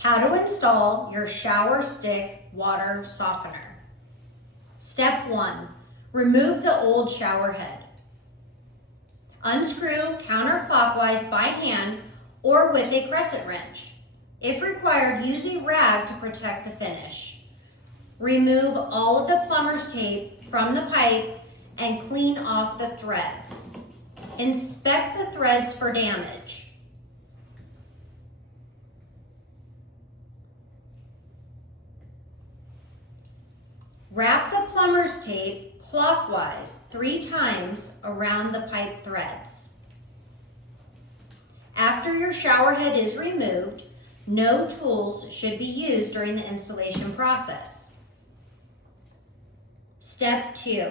How to install your ShowerStick water softener. Step 1. Remove the old shower head. Unscrew counterclockwise by hand or with a crescent wrench. If required, use a rag to protect the finish. Remove all of the plumber's tape from the pipe and clean off the threads. Inspect the threads for damage. Wrap the plumber's tape clockwise 3 times around the pipe threads. After your shower head is removed, no tools should be used during the installation process. Step 2.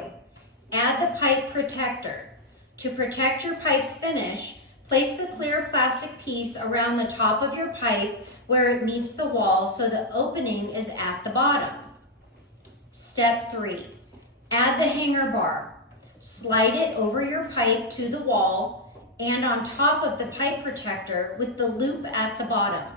Add the pipe protector. To protect your pipe's finish, place the clear plastic piece around the top of your pipe where it meets the wall so the opening is at the bottom. Step 3. Add the hanger bar. Slide it over your pipe to the wall and on top of the pipe protector with the loop at the bottom.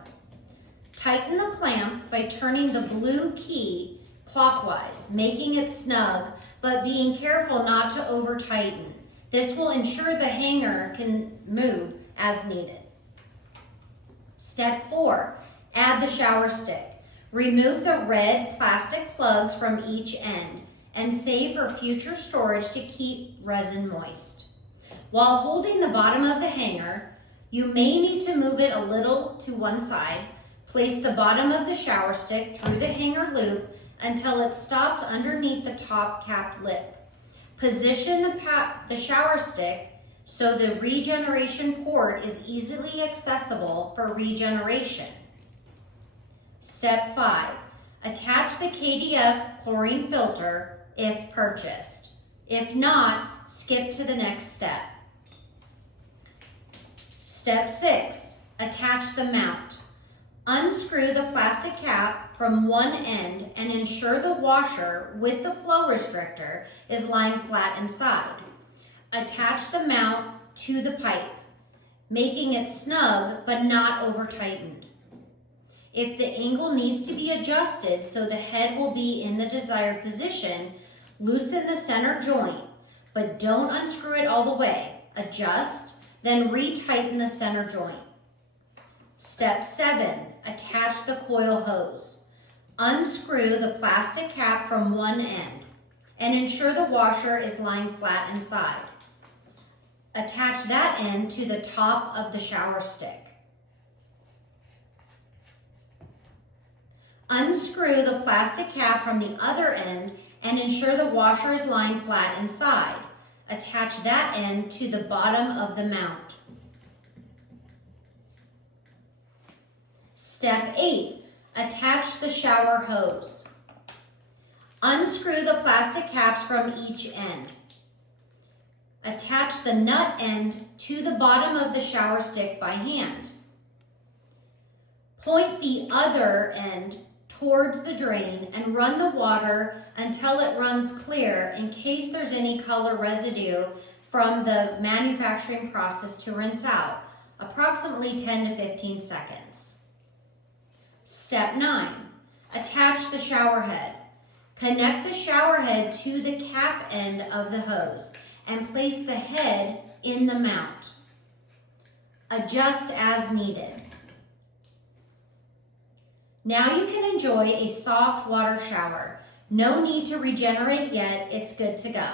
Tighten the clamp by turning the blue key clockwise, making it snug, but being careful not to over tighten. This will ensure the hanger can move as needed. Step 4. Add the shower stick. Remove the red plastic plugs from each end and save for future storage to keep resin moist. While holding the bottom of the hanger, you may need to move it a little to one side. Place the bottom of the shower stick through the hanger loop until it stops underneath the top capped lip. Position the shower stick so the regeneration port is easily accessible for regeneration. Step 5. Attach the KDF chlorine filter if purchased. If not, skip to the next step. Step 6. Attach the mount. Unscrew the plastic cap from one end and ensure the washer with the flow restrictor is lying flat inside. Attach the mount to the pipe, making it snug but not over tightened. If the angle needs to be adjusted so the head will be in the desired position, loosen the center joint, but don't unscrew it all the way. Adjust, then retighten the center joint. Step 7. Attach the coil hose. Unscrew the plastic cap from one end and ensure the washer is lying flat inside. Attach that end to the top of the shower stick. Unscrew the plastic cap from the other end and ensure the washer is lying flat inside. Attach that end to the bottom of the mount. Step 8. Attach the shower hose. Unscrew the plastic caps from each end. Attach the nut end to the bottom of the shower stick by hand. Point the other end towards the drain and run the water until it runs clear in case there's any color residue from the manufacturing process to rinse out, approximately 10 to 15 seconds. Step 9. Attach the shower head. Connect the shower head to the cap end of the hose and place the head in the mount. Adjust as needed. Now you can enjoy a soft water shower. No need to regenerate yet, it's good to go.